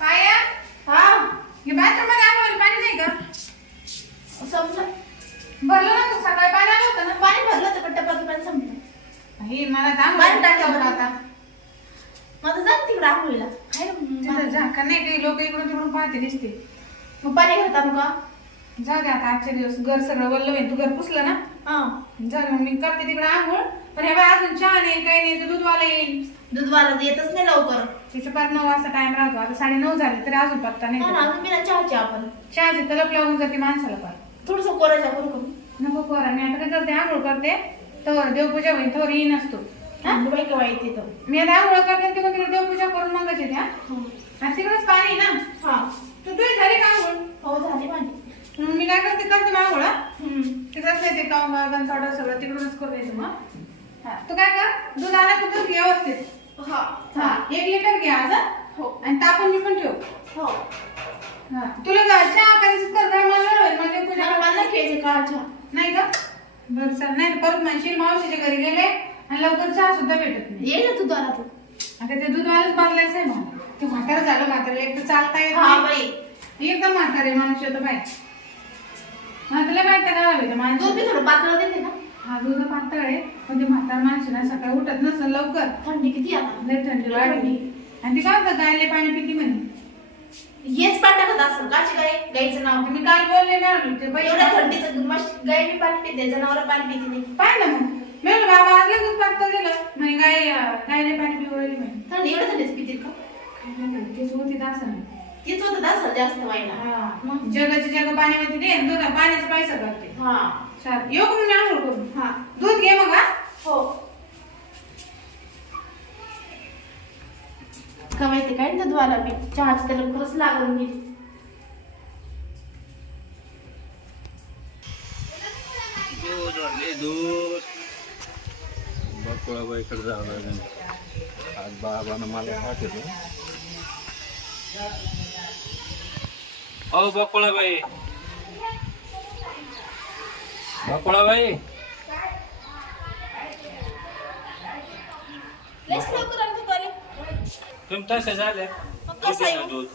पाया? हा. हे बाथरूममध्ये आंघोळ पाणी नाही का? संपलं भरलं ना तू सकाळी पाणी आलं होतं ना? पाणी भरलं तर टप्प्यात पाणी संपलं. हे मला दाम बाहेर टाका बरं. आता. माझं जा तिकडे आंघोळीला. आहे तिथं ना, झाका नाही काही लोक इकडून तिकडून पाहते दिसते मग पाणी घालता का? जाऊ दे आता आजचे दिवस घर सगळं वल्ल होईल तू घर पुसलं ना? हा. जाऊ दे मग मी करते तिकडे आंघोळ. पण हे बाय अजून चहा नाही काही नाही तर दूधवाला येईल. दूधवाला येतच नाही लवकर. तिचं पाच नऊ वाजता टाइम राहतो. आता साडे नऊ झाले तरी अजून पत्ता हा ना नाही अजून बिना चहाची आपण. चहाची तलप लागून जाते माणसाला पण थोडस कोराच्या करू करू. नको पोरा मी आता काय करते आंघोळ करते. तर देवपूजा होईल तर येईन असतो. हा? बाई केव्हा येते तर? मी आता आंघोळ करते तिकडून तिकडे देवपूजा करून मगच येते हा? आणि तिकडेच पाणी आहे ना? हा. तू तुझी झाली का आंघोळ? हो झाली माझी. मग मी काय करते करते मग आंघोळ हा? हम्म. तिकडंच येते काऊन गार्डन थोडं सगळं तिकडूनच करून येते मग. हा. तू काय कर दूध आला की दूध व्यवस्थित. हा हा एक लिटर घे आज हा? हो. आणि तापून मी पण ठेव. हो. हा. तुला चहा करायचं कर मला होईल म्हणजे पूजा मला काळा चहा नाही का? बरं चल. नाही परत म्हणशील मावशीच्या घरी गेले आणि लवकर चहा सुद्धा भेटत नाही. ये ना तू द्वारा तू. आता ते दूधवालाच बदलायचं आहे मला ते म्हातारं झालं म्हातारं एक तर चालता येत हा नाही. बाई. एकदम म्हातारे माणूस येतो बाय हा तुला काय करावं लागेल? माणूस दूध मी थोडं पातळ देते ना. हा दूध पातळ आहे. ते म्हातार माणसं ना सकाळी उठत नसतं लवकर. थंडी किती आता? लय थंडी वाढली. आणि ती काय होतं गायले पाणी पिती म्हणे. हेच पाणी टाकत असेल काची गाय? गाईचं नाव मी काल बोलले मॅडम ते एवढ्या पैसे थंडीचं मस्त गाय बी पाणी पिते जनावर पाणी पिते नाही ना मग. मी म्हणलं, बाबा आज लय दूध पातळ दिलं. म्हणे गाय गायले पाणी पिवळली म्हणे. थंडी एवढं थंडीच पितील का? काय तेच होती दासन तीच होत असेल जास्त व्हायला. हा. मग? जगाचे जग पाणी होती दे दूध पाण्याचा पैसा करते. हा. चाल येऊ का मग मी आंघोळ करून. हा. दूध घे मग हा. हो. का माहिती काय दूध वाला? मी चहाची त्याला खरंच लागून गेली दूध वाढले दूध. बकुळाबाईकडे जावं लागेल. आज बाबानं मला पाठवतो अहो बकुळाबाई लवकर दूध आले तुम्ही तसे झाले. मग कसं आहे मग? दूध.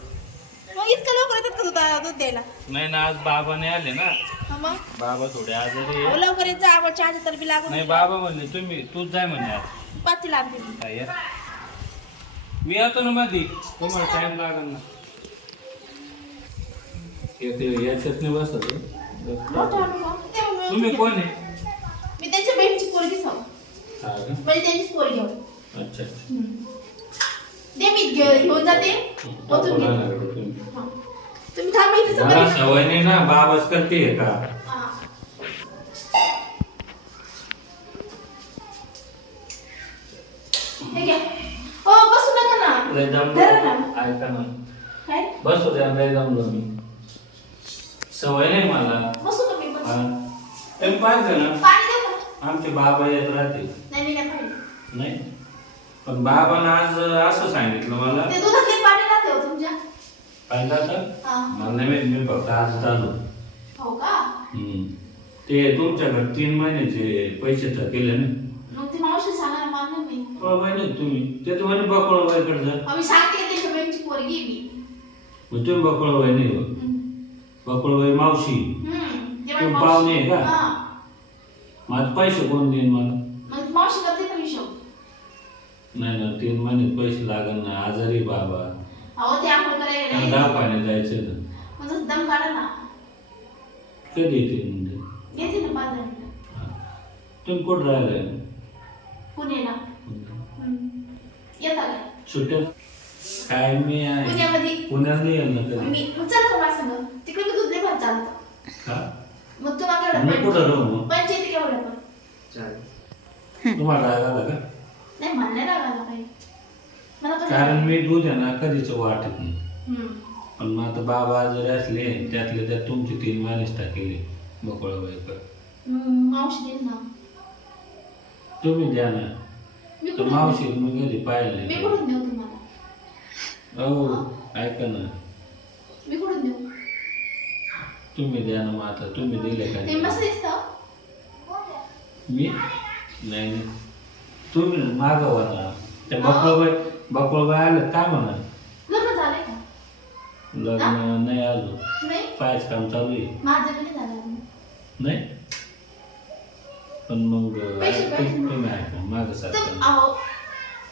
मग इतकं लवकर येतात का दूध दूध द्यायला? नाही ना आज बाबाने आले ना. हा मग? बाबा थोडे आजारी हो, आहे लवकर येत जा आपण चहाची तर बी लागून नाही बाबा म्हणले तुम्ही तूच जाय म्हणे आज. पाती लागते काय आहे? मी येतो ना मधी. तुम्हाला टाइम लागेल ना. येते याच्यात नाही बसत. मोठा मग. तुम्ही मी- कोण आहे मी त्यांच्या बहिणीची पोरगी सांग हा का? म्हणजे त्यांचीच पोरगी आहे. अच्छा अच्छा हम्म. दे मी घे- घेऊन जाते ओतून घे तुम्ही. हा. तुम्ही थांबा इथेच मला बघा. सवय नाही ना बाबाच करते का हा. हे घ्या. हो बसू नका ना लय दमलो धरा ना. ऐका ना काय बसू द्या लय दमलो मी सवय नाही मला बसू का मी पण. तुम्ही पाहिजे ना? पाणी आमचे बाबा येत राहते नाही मी नाही पाहिजे नाही? पण बाबानं आज असं सांगितलं मला. ते दुधातले पाणी राहते हो तुमच्या? पाहिलं तर हा. मला नाही माहीत, मी फक्त आज चालू. हो का? हम्म. ते तुमच्याकडे तीन महिन्याचे पैसे तर केले ना. मग ती मावशी सांगा महिने तुम्ही. ते तर म्हणे बकळाबाईकडे जा. आम्ही सांगते की त्याच्या बहिणीची पोरगी आहे मी. मग तुम्ही बकळाबाई नाही हो. हम्म. बकळाबाई मावशी. हम्म. ते तू पाहुणे आहे का? हा. माझे पैसे कोण देईन मला ती नाही ना तीन महिन्यात पैसे लागल ना आजारी बाबा अहो ते आंघोळ करायला त्याला नाही. दवाखान्यात जायचं ना मग जसं दम काढा ना कधी येते म्हणजे येते ना पाच मिनिटं. तुम्ही कुठं राहिलाय पुण्याला हम्म. येता काय सुट्ट्या काय मी आहे पुण्यामध्ये पुण्यात नाही कधी मी मग चल का माझ्या संग तिकडे मी दूध नाही भरत चालतं हा मग तुम्हाला मी केवढं कुठं राहू? मग पंचायती केवढं पण? तुम्हाला राग आला का? नाही मला नाही राग आला काही मला कसं कारण मी दूध आहे ना कधीच वाटत नाही. हम्म. पण मग आता बाबा आजारी असले त्यातले त्यात तुमची तीन महिनेच टाकेले बकळाबाईकडे हम्म, मावशी देईन ना. तुम्ही द्या ना. मी तर कुठून मावशी? मी कधी मी पाहिले कुठून देऊ तुम्हाला? हो? ऐका ना. मी कुठून देऊ? तुम्ही द्या ना मग आता तुम्ही दिले का ते मस्त दिसतं? मी? नाही नाही. तुम्ही मागवा ना त्या बकळबाई बकळबाई आलं काय म्हणा? लग्न झालंय का? लग्न नाही नाही? पायच काम चालू आहे. माझं झालं? नाही? पण मग पैसे ऐक- पाहिजे ना. तुम्ही ऐका माझं तुम सारखं? अहो.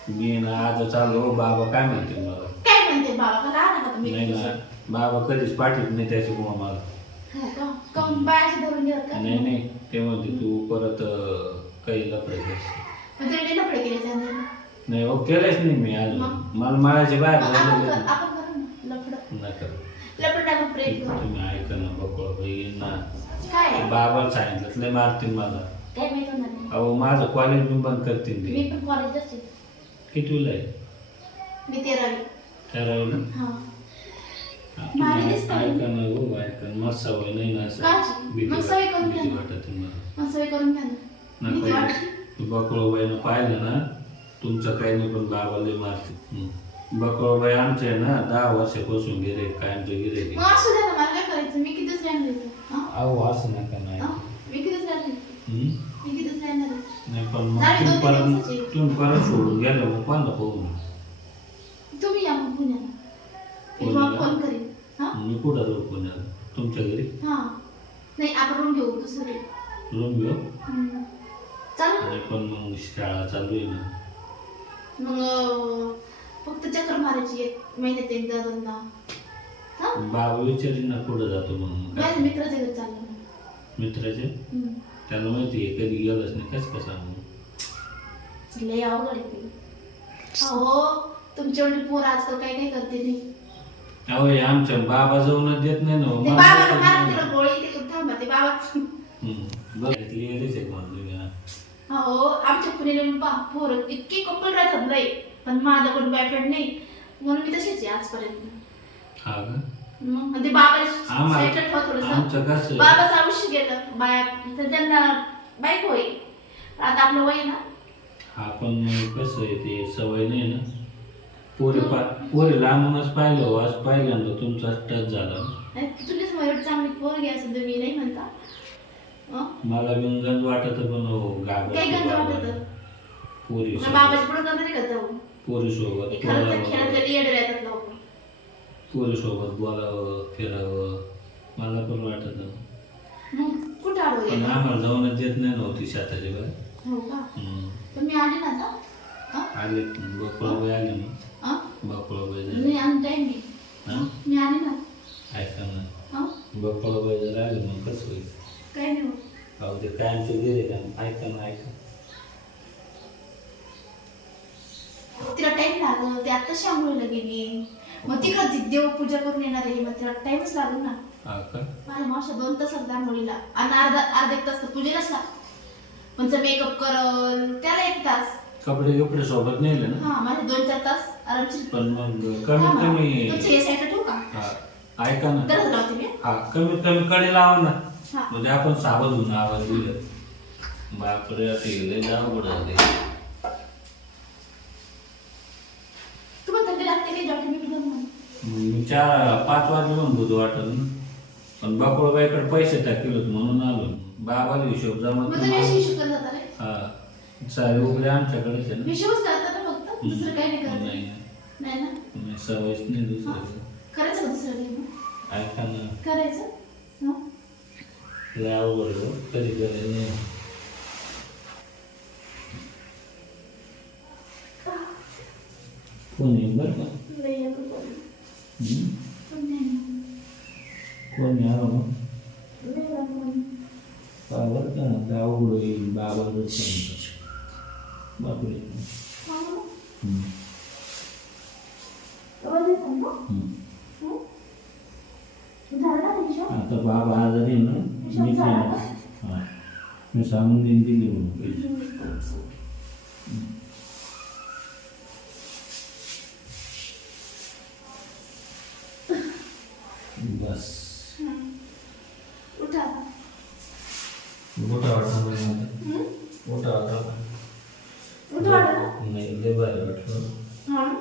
मी ना आज चाललो. बाबा काय म्हणते मला? काय म्हणते बाबा? का राहणार का तुम्ही? नाही ना. बाबा कधीच पाठवत नाही त्याची गुमा मला. हो धरून घेत का? नाही नाही. ते म्हणते तू परत काही केले त्याने नाही हो केलंच नाही मी मग? मला माळाची बाहेर ना. तुम्ही ऐका ना बकळ ना? बाबाला सांगितलं लय मारतील मला. अहो माझं कॉलेज बी बंद करतील मी ते पण कॉलेजलाच आहे. कितवीला आहे? मी तेरावी. ठरवलं हा. भारी दिसतं. ऐका ना हो ना. मस्त सवय नाही ना असं काची? भीती मग वाट- सवय करून भीती घ्या ना. वाटते मला मग सोय करून घ्या ना भीती नको वाटते? बकळोबाईनं पाहिलं ना तुमचं काही नाही पण बाबाला मारते बकळोबाई आमचे आहे ना दहा वर्षापासून गिरे कायमचे गिरे मग असू द्या ना मला काय करायचं मी कितीच आहे इथं? हा? अहो असं नका नाही हा? मी कितीच? हम्म? मी कितीच? नाही पण मग नाही, तुम्ही परत दिवसाची. तुम्ही परत सोडून गेलं मग कोणाला पाहून तुम्ही या मग पुण्याला मी पुण्याला? तुम्हाला फोन करेन हा मी कुठं जाऊ पुण्याला? तुमच्या घरी? हा. नाही आपण रूम घेऊ दुसरे रूम घेऊ. चालेल आणि पण मग शाळा चालू आहे ना. मग फक्त चक्कर मारायची एक महिन्यात एकदा दोनदा. हा? बाबा विचारी ना कुठं जातो माझ्या काय? मित्राच्या घरी चाललं मित्राचे हम्म. त्याला माहिती आहे कधी गेलंच नाही कसं कसं लय अवघड आहे ते. अहो तुमच्या वडील पोर आजकाल काय काय करते नाही अहो हे आमच्या बाबा जाऊनच देत नाही ना हो. ते बाबाला मारा नाही. तिला गोळी ते थांबा ते बाबाच मी, हा. आमच्या पुण्याला येऊन पहा पोर इतके कपल राहतात लय पण माझा पण बॉयफ्रेंड नाही म्हणून मी तशीच आहे आजपर्यंत हा मग ते बाबा आम्हाला सेटल ठेवा थोडस आमचं कसं आहे? बाबाचं आयुष्य गेलं बाया तर त्यांना बाईक होईल आता आपलं वय आहे ना हा पण मग कसं आहे ते सवय नाही ना पोरी पा पोरी लांबूनच पाहिलं हो, आज पहिल्यांदा तुमचा टच झाला. नाही, माझ्यावर चांगली पोरगी असं तुम्ही नाही म्हणता. अं? मला वाटत पण हो काय गंज. वाटत? पोरी मग सोबत. बाबाच्या पुढे करता नाही का जाऊ? पोरी सोबत बोलावं. खेळातले येडे राहतात लोक. पोरी सोबत बोलावं फिरावं. मला पण वाटत. मग कुठं आलो पण? आम्हाला जाऊनच देत नाही नव्हती शेताच्या बाहेर हो का? हम्म. मी आले ना आता? अं? आले आले ना. हा? आले ना. ऐका ना अं? बकुळाबाई जर आले मग कसं होईल? काय. भाऊ ते कायमचे गेले का? ऐका ना ऐका. तिला टाइम लागल ते आत्ताशी आंघोळीला गेली मग तिकडं ती देवपूजा करून येणार आहे मग तिला टाइमच लागेल ना. माझ्या मावशा दोन तास लागतात आंघोळीला आणि अर्धा अर्धा एक तास तर पूजेलाच लागतो पण मेकअप करल त्याला एक तास. कपडे कपडे सोबत नेले ना. हा माझे दोन चार तास आरामशीर. पण मग कमीत. कमी तुमचं हे साईडला ठेवू का? हा ऐका ना. गरज लावते मी. हा कमीत कमी कडे लावा ना. हा. म्हणजे आपण सावध होऊन आवाज दिला. बापरे आता लय अवघड झाले तुम्हाला थंडी लागते की? जॉकेट मी घेऊन म्हणून मी चार पाच वाजले म्हणून दूध वाटत ना. पण बाकुळबाईकडे पैसे टाकले होते म्हणून आलो. बाबाला हिशोब जमत मग तुम्ही अशी नाही हिशोब करत जाता रे हा. सारे उघडे आमच्याकडेच आहे ना हिशोबच करता ना फक्त दुसरं काही नाही करत. नाही. नाही ना? नाही, सवयच नाही दुसरं. करायचं का दुसरं काही मग? ऐका ना करायचं? हं? लय अवघड आहे हो. कधी कधी नाही. कोण येईल बरं का? लई अवघड बोलली. हम्म? पण नाही. कोण यावं मग लई अवघड बोलली. बरं का? लय अवघड होईल बाबा आता बाबा आजारी ना मी मी सांगून देईन दिली म्हणून पैसे बस हं. उठा मोठा वाटला मला हं? मोठा वाटला उठा वाटलं ना? नाही लय भारी वाटलं हा ना?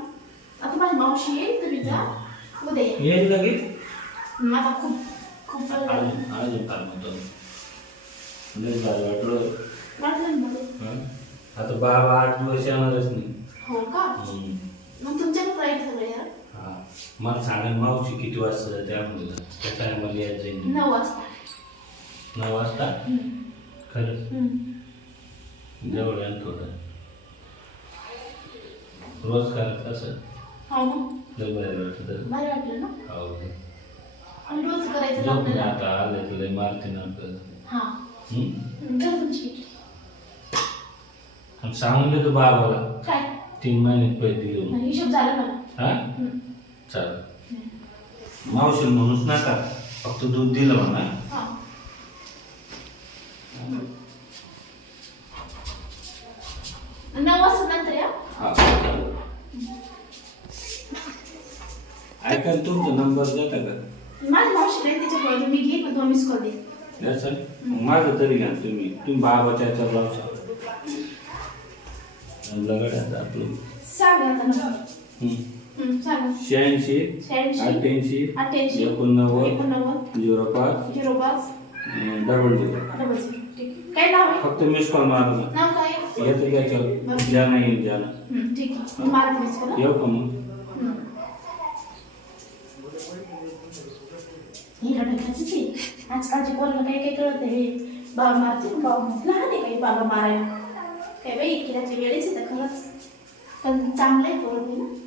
मावशी येईल जा उद्या या. येईल लगेच? माझा खूप खूप वेळ झाला. अजून अजून काम होतं. लय भारी वाटलं. वाटलं ना मला? हं? आता बाबा आठ दिवस येणारच नाही. हो का? हम्म. मग तुमच्याकडे राहील सगळे यार. हा. मला सांगा मावशी किती वाजता त्या मुलीला त्या टायमाला यायला जाईल नऊ वाजता. नऊ वाजता? हम्म. खरंच? हम्म. जवळ आहे ना थोडं रोज करत असं हो मग लय बरं वाटतं तर. भारी वाटलं ना? हो. आणि रोज करायचं झोप नाही आपल्याला आता आलं तर लय मारते ना आपल्याला हा. हम्म? कर तुमची. आणि सांगून देतो बाबाला. काय? तीन महिने पैसे दिले म्हणून. हिशोब झाला मला. हा? हम्म. चालेल. मावशी म्हणूच नका. फक्त दूध दिलं म्हणा. हा. नऊ वाजता नंतर या? हा. ऐका तुमचा नंबर देता का? माझी मावशी नाही त्याच्याकडे मी घेईन पण तुम्हाला मिस कॉल देईन. द्याल माझं तरी घ्या तुम्ही. तुम्ही बाबाच्या याच्यावर लावू शकता. लगड्यात आपलं. सांगा आता नंबर हम्म. हम्म, सांगा. शहाऐंशी शहाऐंशी अठ्ठ्याऐंशी अठ्ठ्याऐंशी एकोणनव्वद एकोणनव्वद झिरो पाच झिरो पाच. अं, डबल झिरो डबल झिरो ठीक आहे. काय नाव आहे? फक्त मिस कॉल मारा ना नाव काय? आहे? येतं त्याच्यावर. ज्या नाही येईल ज्याला हम्म, ठीक आहे. मी मारते मिस कॉल येऊ का मग? हे रडकाचीच काही काही कळत नाही. हे बाबा मारते बाबा म्हणते, लहान आहे काही बाबा मारायला. काय बाई किराची वेळेच येतं खरंच. पण चांगलं आहे पोरं. ते ना